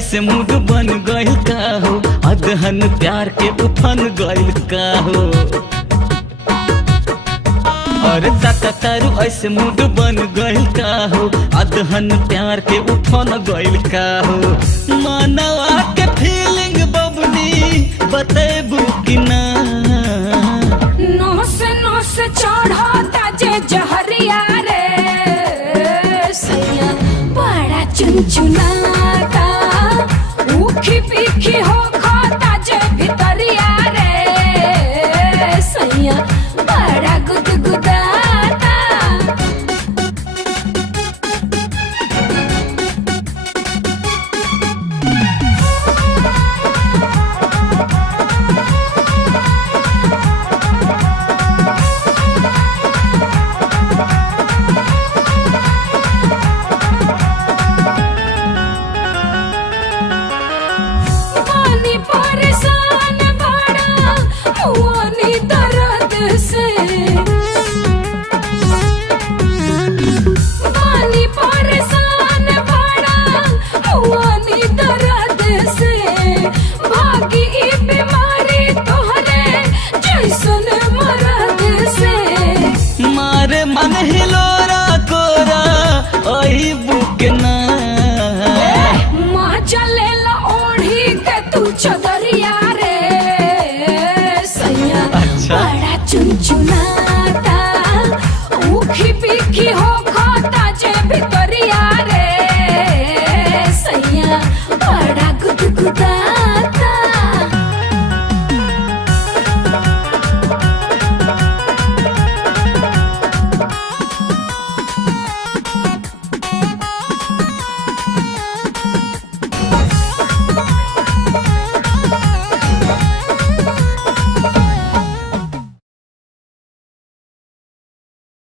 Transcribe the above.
ऐसे मूड बन गइल का हो, अदहन प्यार के उफन गइल का हो। अरे ताका तारू ऐसे मूड बन गइल का हो, अदहन प्यार के उफन गइल का हो। मानवा के फीलिंग बबनी बतेबू कि